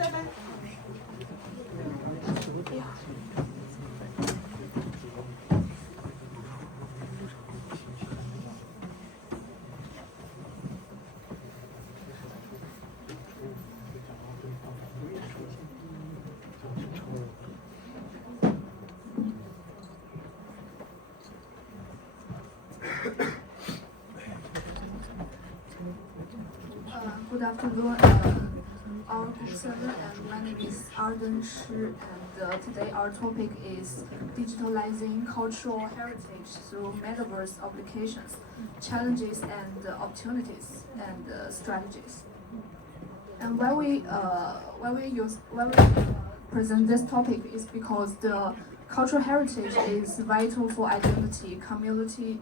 Good afternoon, our professor, and my name is Arden SHI, and today our topic is digitalizing cultural heritage through metaverse applications, challenges and opportunities and strategies. And why we present this topic is because the cultural heritage is vital for identity, community,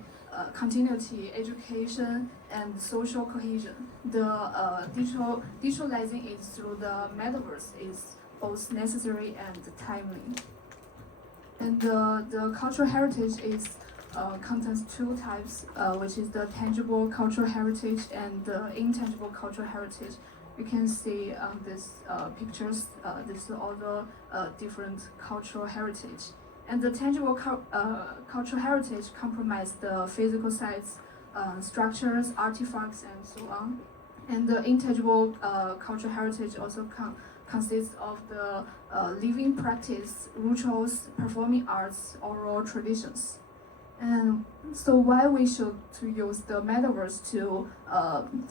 continuity, education, and social cohesion. The digitalizing it through the metaverse is both necessary and timely. And the cultural heritage is contains two types, which is the tangible cultural heritage and the intangible cultural heritage. You can see on these pictures, this is all the different cultural heritage. And the tangible cultural heritage comprises the physical sites, structures, artifacts, and so on. And the intangible cultural heritage also consists of the living practice, rituals, performing arts, oral traditions. And so why we should to use the metaverse to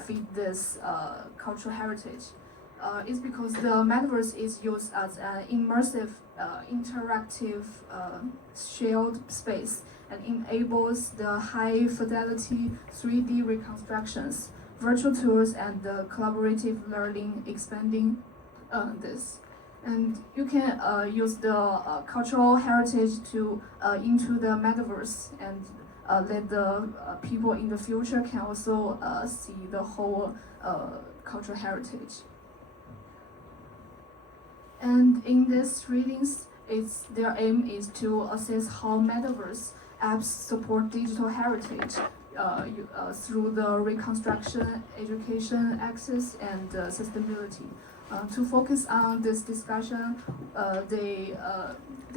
feed this cultural heritage is because the metaverse is used as an immersive, interactive shared space and enables the high fidelity 3D reconstructions, virtual tours, and collaborative learning, expanding this. And you can use the cultural heritage to into the metaverse, and let the people in the future can also see the whole cultural heritage. And in these readings, their aim is to assess how metaverse apps support digital heritage through the reconstruction, education, access, and sustainability. To focus on this discussion, they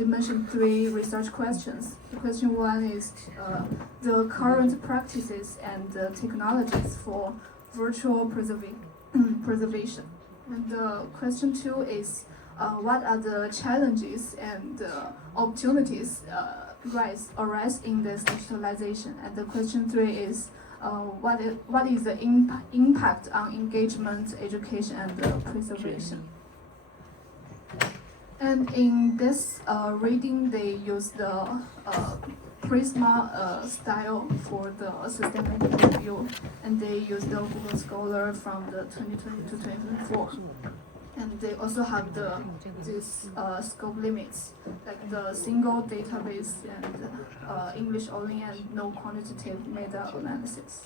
mentioned three research questions. Question one is the current practices and technologies for virtual preservation. And question two is what are the challenges and opportunities arise in this digitalization? And the question three is what is the impact on engagement, education, and preservation? And in this reading, they use the Prisma style for the systematic review, and they use the Google Scholar from the 2020 to 2024. And they also have these scope limits, like the single database and English only and no quantitative meta-analysis.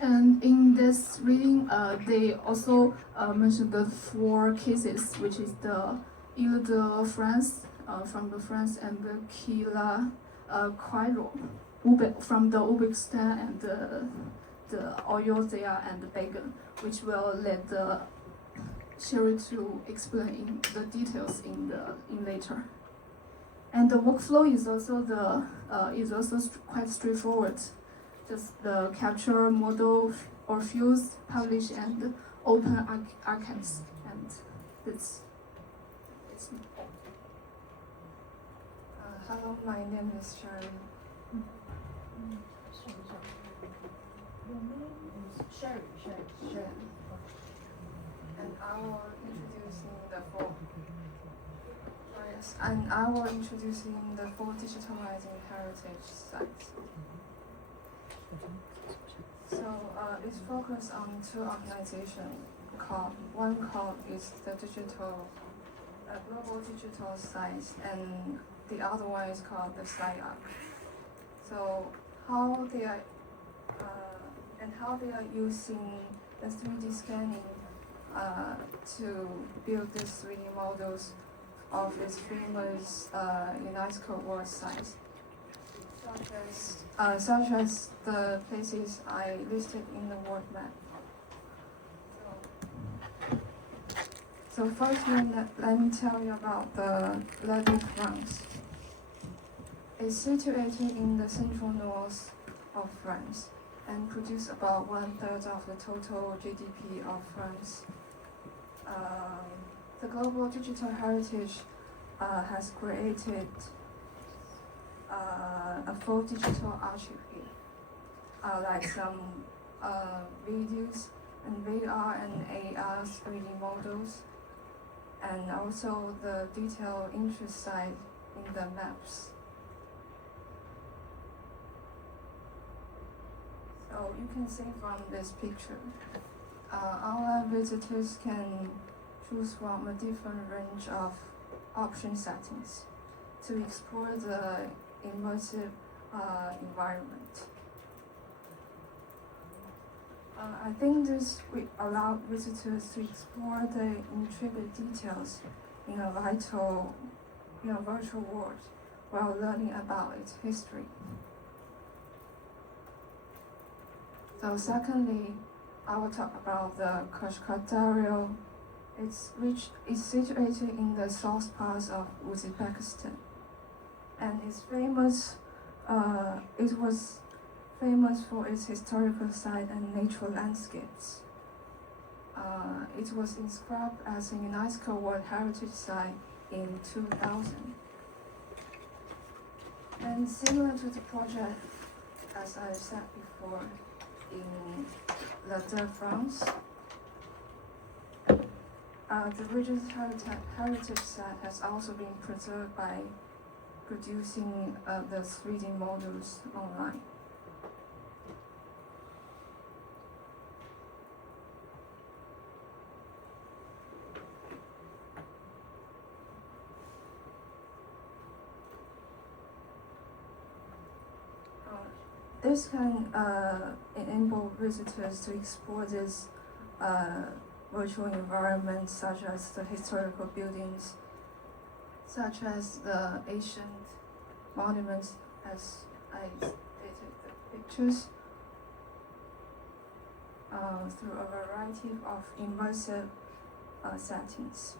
And in this reading, they also mentioned the four cases, which is the Ile de France from the France, and the Kila Cairo from the Uzbekistan, and the Ayutthaya and the Bagan, which will let the Sherry to explain the details in later. And the workflow is also quite straightforward. Just the capture, model, or fuse, publish, and open archives. And it's hello, my name is Sherry. Your name is Sherry. And I will introducing the four. Yes, and I will introducing the four digitalizing heritage sites. So it's focused on two organizations. One called is the global digital sites, and the other one is called the SciArc. So how they are using the 3D scanning to build these 3D models of these famous UNESCO World Sites, such as the places I listed in the world map. So first, let me tell you about the La France. It's situated in the central north of France and produces about 1/3 of the total GDP of France. The global digital heritage has created a full digital archive here, like some videos and VR and AR 3D models, and also the detailed interest side in the maps. So you can see from this picture, online visitors can choose from a different range of option settings to explore the immersive environment. I think this will allow visitors to explore the intricate details in a virtual world while learning about its history. So secondly, I will talk about the Kashkadaryo. It's situated in the south part of Uzbekistan, and it's famous. It was famous for its historical site and natural landscapes. It was inscribed as a UNESCO World Heritage Site in 2000. And similar to the project, as I said before, in La France, the region's heritage site has also been preserved by producing the 3D models online. This can enable visitors to explore this virtual environment, such as the historical buildings, such as the ancient monuments, as I stated the pictures, through a variety of immersive settings.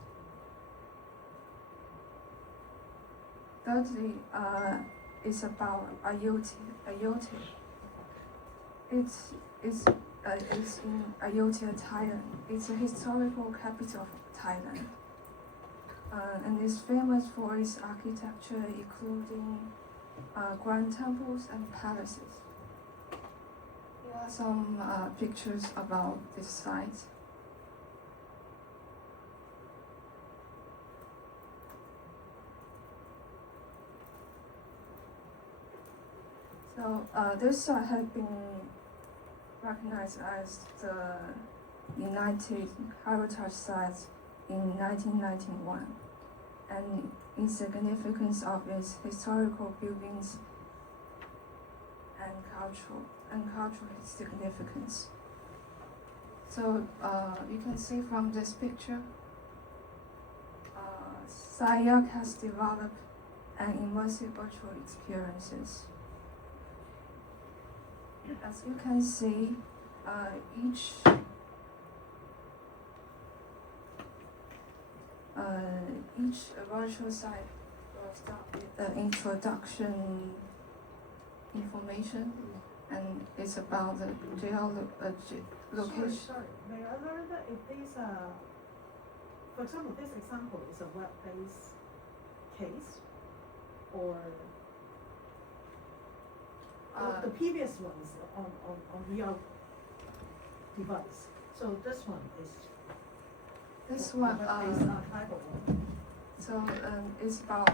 Thirdly, it's about Ayutthaya. It's in Ayutthaya, Thailand. It's a historical capital of Thailand, and it's famous for its architecture, including grand temples and palaces. Here are some pictures about this site. So this site has been recognized as the United Heritage Site in 1991, and in significance of its historical buildings and cultural significance. So you can see from this picture, SIAC has developed an immersive virtual experiences. As you can see, each virtual site will start with the introduction information, and it's about the location. Sorry, may I learn that if these for example, this example is a web-based case, or the previous one is on real device. So this one is This one, web-based archival one. so it's about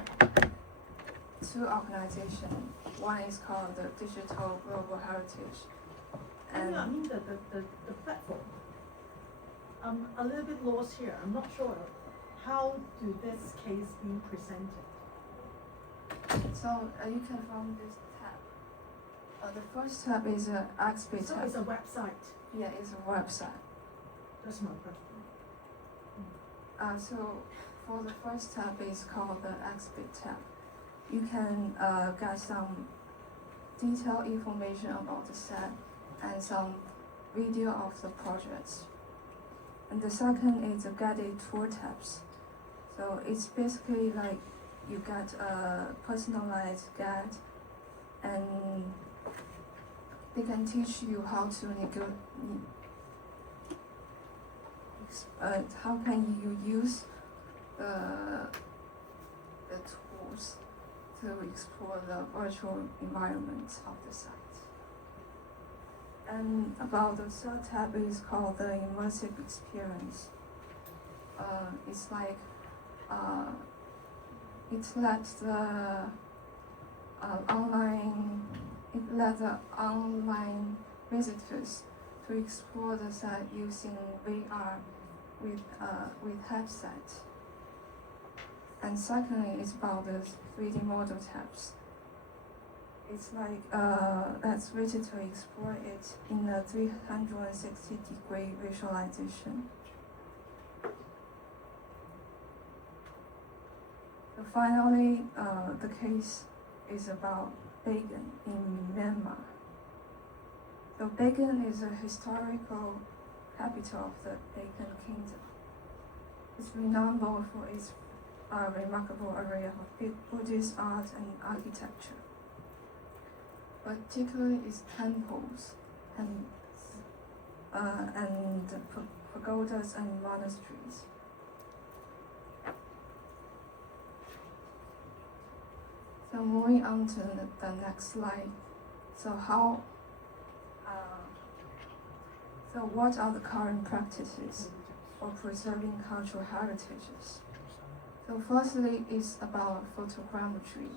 two organizations. One is called the Digital Global Heritage, And I mean the platform. I'm a little bit lost here. I'm not sure how do this case be presented. so you can find this tab. The first tab is an XP So tab. it's a website. Yeah, it's a website. That's my question. So for the first tab is called the XP tab. You can get some detailed information about the set and some video of the projects. And the second is the guided tour tabs. So it's basically like you get a personalized guide, and they can teach you how to how can you use the tools to explore the virtual environment of the site. And about the third tab is called the immersive experience. It's like it lets the online visitors to explore the site using VR with headset. And secondly, it's about the 3D model tabs. It's like let's visitor explore it in a 360-degree visualization. So finally, the case is about Bagan in Myanmar. So Bagan is a historical capital of the Bagan Kingdom. It's renowned for its remarkable array of Buddhist art and architecture, particularly its temples and pagodas and monasteries. So moving on to the next slide. So what are the current practices for preserving cultural heritages? So firstly, it's about photogrammetry.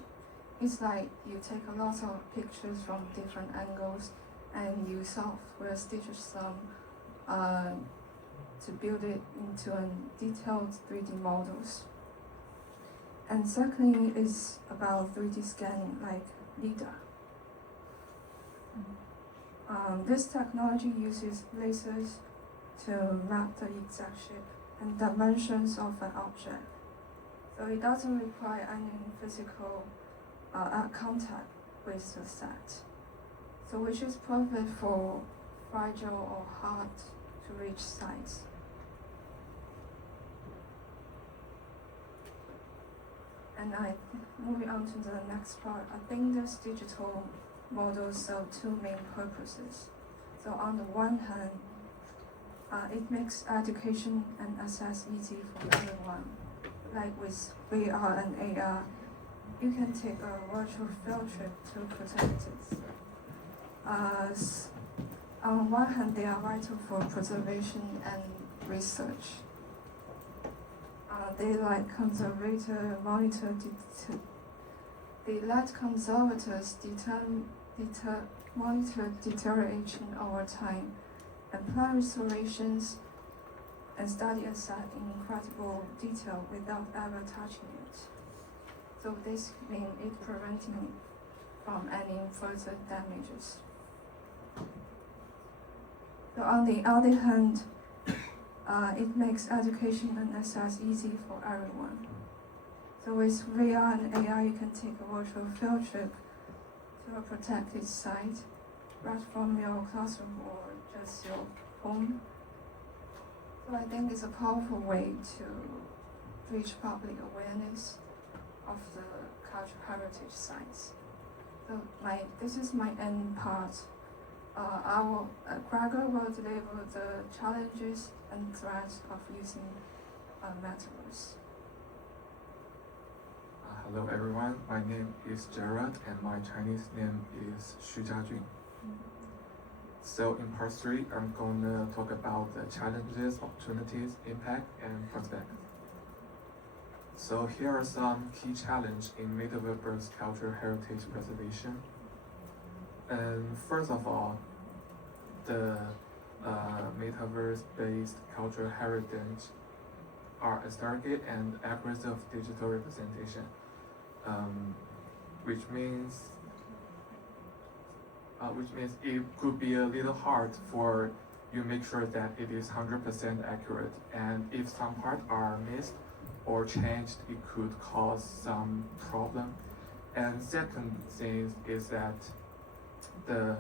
It's like you take a lot of pictures from different angles and you software stitches them to build it into a detailed 3D models. And secondly, is about 3D scanning, like LiDAR. This technology uses lasers to map the exact shape and dimensions of an object. So it doesn't require any physical contact with the set. So which is perfect for fragile or hard to reach sites. And moving on to the next part, I think this digital models serve two main purposes. So on the one hand, it makes education and access easy for everyone. Like with VR and AR, you can take a virtual field trip to protected. On one hand, they are vital for preservation and research. They let conservators monitor they let conservators monitor deterioration over time, and plan restorations and study a site in incredible detail without ever touching it. So this means it preventing from any further damages. So on the other hand, it makes education and access easy for everyone. So with VR and AR, you can take a virtual field trip to a protected site, right from your classroom or just your home. So I think it's a powerful way to reach public awareness of the cultural heritage sites. So this is my end part. Gregor will deliver the challenges and threats of using metaverse. Hello everyone, my name is Gerrard and my Chinese name is Xu Jiajun. So in part 3, I'm going to talk about the challenges, opportunities, impact, and prospects. So here are some key challenges in metaverse cultural heritage preservation. And first of all, the metaverse-based cultural heritage are a surrogate and aggressive digital representation, which means it could be a little hard for you make sure that it is 100% accurate, and if some parts are missed or changed, it could cause some problem. And second thing is that the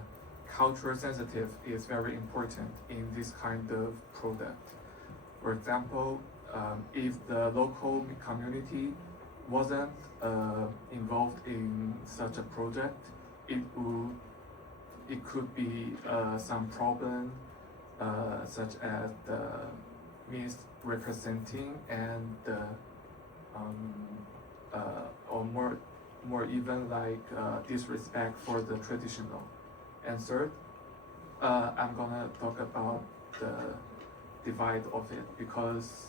cultural sensitive is very important in this kind of product. For example, if the local community wasn't involved in such a project, it could be some problem such as the misrepresenting and or more even like disrespect for the traditional. And third, I'm gonna talk about the divide of it because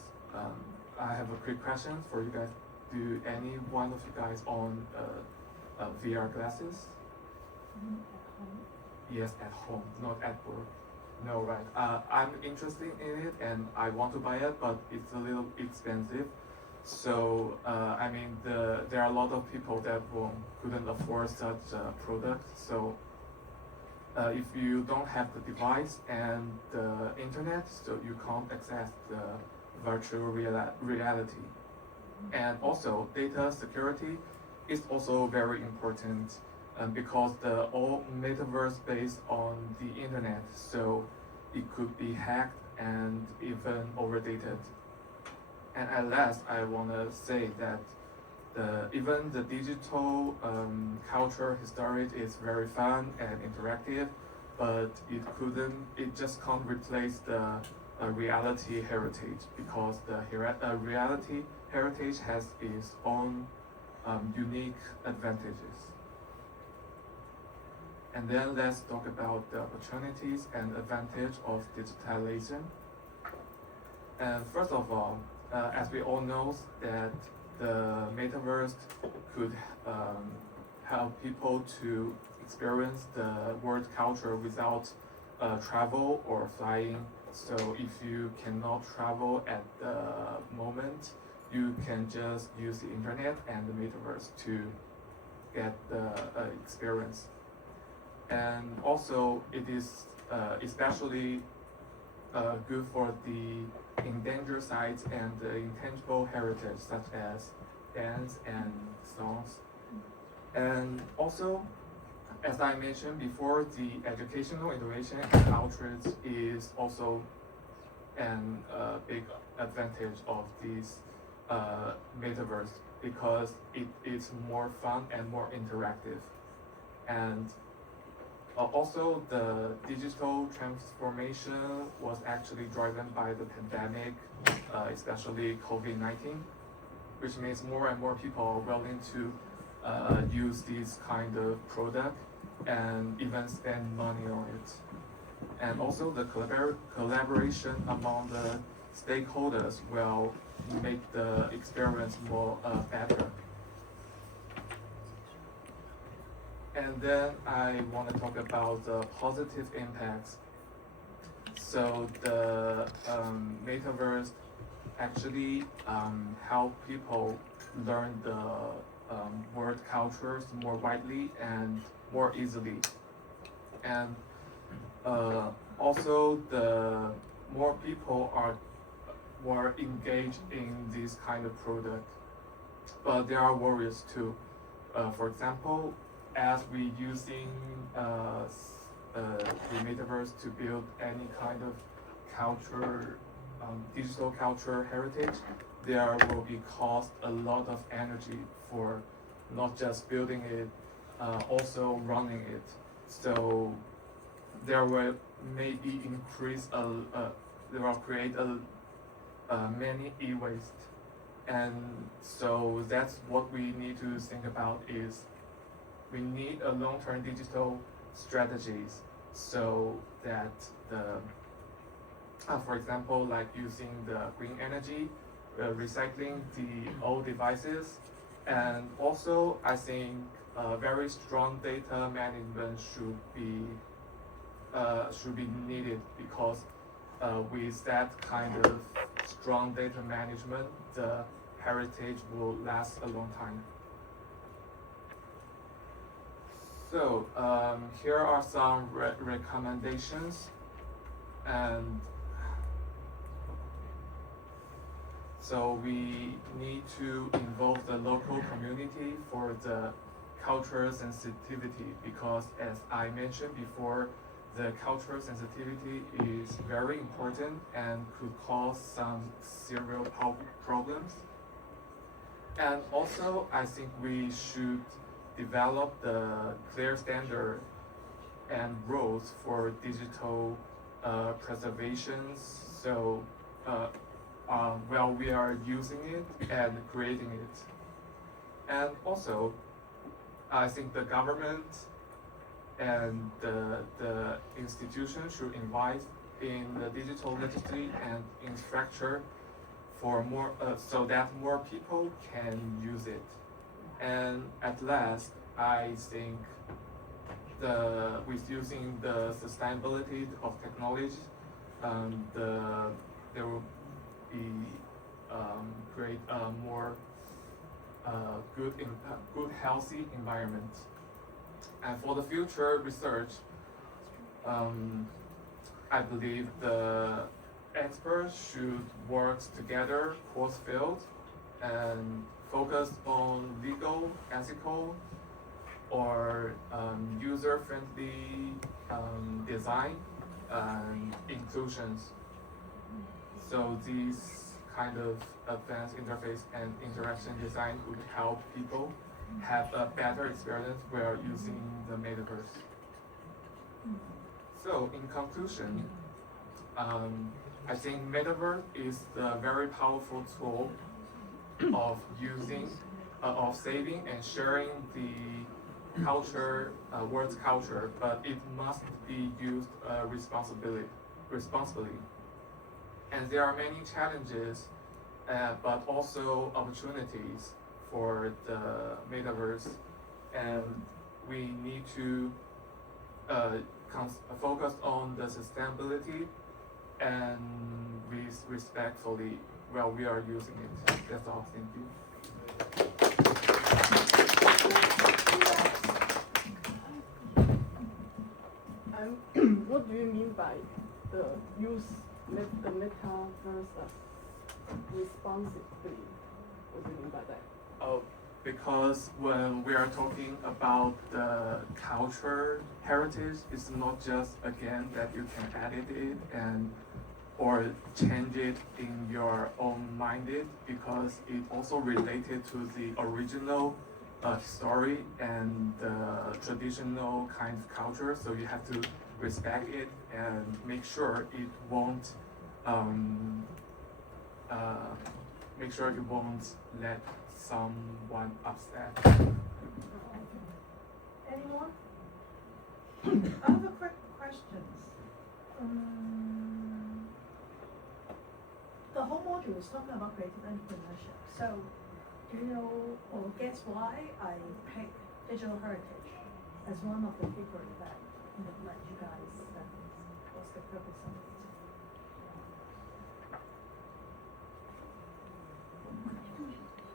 I have a quick question for you guys. Do any one of you guys own VR glasses? At home. Yes, at home, not at work. No, right. I'm interested in it and I want to buy it, but it's a little expensive. So I mean, there are a lot of people that couldn't afford such a product. So if you don't have the device and the internet, so you can't access the virtual reality. And also, data security is also very important because the all metaverse based on the internet, so it could be hacked and even overdated. And at last, I want to say that even the digital culture history is very fun and interactive, but it just can't replace the reality heritage because the reality heritage has its own unique advantages. And then let's talk about the opportunities and advantage of digitalization. And first of all, as we all know that the metaverse could help people to experience the world culture without travel or flying. So if you cannot travel at the moment, you can just use the internet and the metaverse to get the experience. And also it is especially good for the endangered sites and the intangible heritage such as dance and songs. And also, as I mentioned before, the educational innovation and outreach is also an big advantage of this metaverse because it is more fun and more interactive. And also, the digital transformation was actually driven by the pandemic, especially COVID-19, which means more and more people are willing to use this kind of product and even spend money on it. And also, the collaboration among the stakeholders will make the experience more better. And then I want to talk about the positive impacts. So the metaverse actually help people learn the world cultures more widely and more easily. And also the more people are more engaged in this kind of product. But there are worries too. For example, as we using the metaverse to build any kind of culture, digital culture heritage, there will be cost a lot of energy for not just building it, also running it. So there will maybe there will create many e-waste. And so that's what we need to think about is we need a long-term digital strategies so that for example, like using the green energy, recycling the old devices, and also I think very strong data management should be needed because with that kind of strong data management, the heritage will last a long time. So here are some recommendations, and so we need to involve the local community for the cultural sensitivity because as I mentioned before, the cultural sensitivity is very important and could cause some serious problems. And also, I think we should develop the clear standard and rules for digital preservations. So, while we are using it and creating it, and also, I think the government and the institution should invite in the digital literacy and infrastructure for more, so that more people can use it. And at last, I think with using the sustainability of technology, there will be create a more good healthy environment. And for the future research, I believe the experts should work together cross field and focus on legal, ethical, or user-friendly design and inclusions. So these kind of advanced interface and interaction design would help people have a better experience while using the metaverse. So in conclusion, I think metaverse is a very powerful tool of using, of saving and sharing the culture, world's culture, but it must be used responsibly. And there are many challenges, but also opportunities for the metaverse, and we need to focus on the sustainability and respectfully while we are using it. That's all. Thank you. What do you mean by the use the metaverse responsibly? What do you mean by that? Oh, because when we are talking about the culture heritage, it's not just again that you can edit it and or change it in your own minded, because it also related to the original story and the traditional kind of culture. So you have to respect it and make sure it won't let someone upset. Anyone? I have a quick question. The whole module is talking about creative entrepreneurship. So, do you know or guess why I picked digital heritage as one of the paper that let you guys? What's the purpose of it?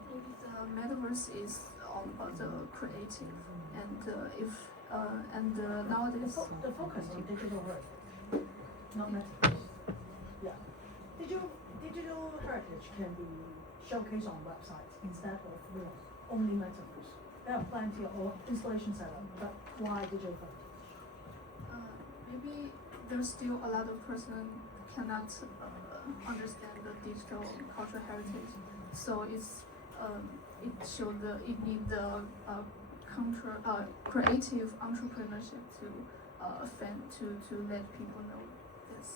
Maybe the metaverse is all about the creative, and nowadays. The focus on digital heritage, not metaverse. Yeah. Digital heritage can be showcased on websites instead of only metaverse. There are plenty of installation setup, but why digital heritage? Maybe there's still a lot of person cannot understand the digital cultural heritage, so it need the creative entrepreneurship to let people know this.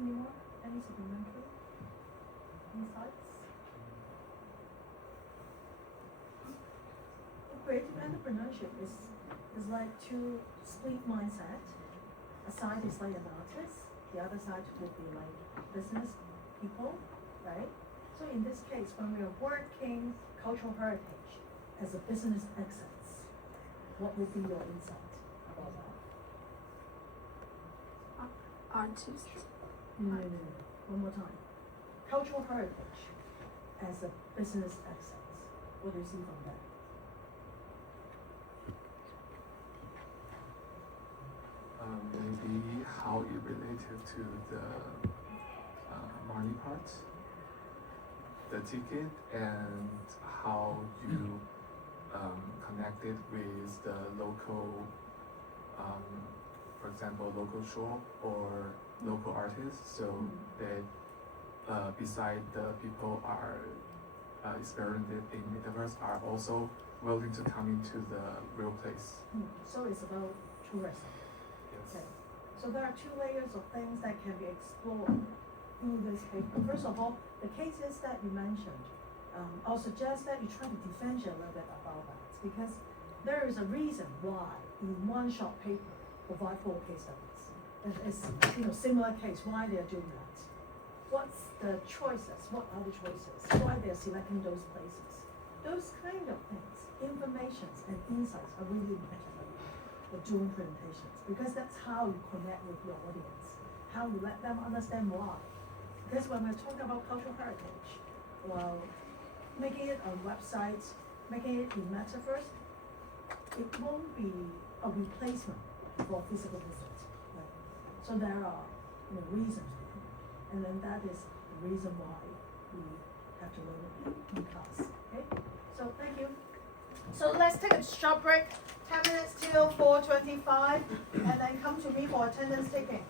Anyone? Any supplementary insights? Creative entrepreneurship is like two split mindset. A side is like an artist, the other side would be like business people, right? So in this case, when we are working cultural heritage as a business access, what would be your insight about that? Artist. No. One more time. Cultural heritage as a business access. What do you see from that? Maybe how it related to the money part, the ticket, and how you connected with the local for example, local shop or local artists. So they, beside the people are experimented in metaverse, are also willing to come into the real place. So it's about tourism. Yes. Okay. So there are two layers of things that can be explored through this paper. First of all, the cases that you mentioned, I'll suggest that you try to differentiate a little bit about that, because there is a reason why in one short paper provide 4 case studies. And it's similar case, why they're doing that. What's the choices? What are the choices? Why they're selecting those places? Those kind of things, informations and insights are really important for doing presentations, because that's how you connect with your audience, how you let them understand why. Because when we're talking about cultural heritage, well, making it on websites, making it in metaverse, it won't be a replacement for physical visit. Right? So there are reasons behind it. And then that is the reason why we have to learn it in class. Okay? So thank you. So let's take a short break, 10 minutes till 4:25, and then come to me for attendance taking.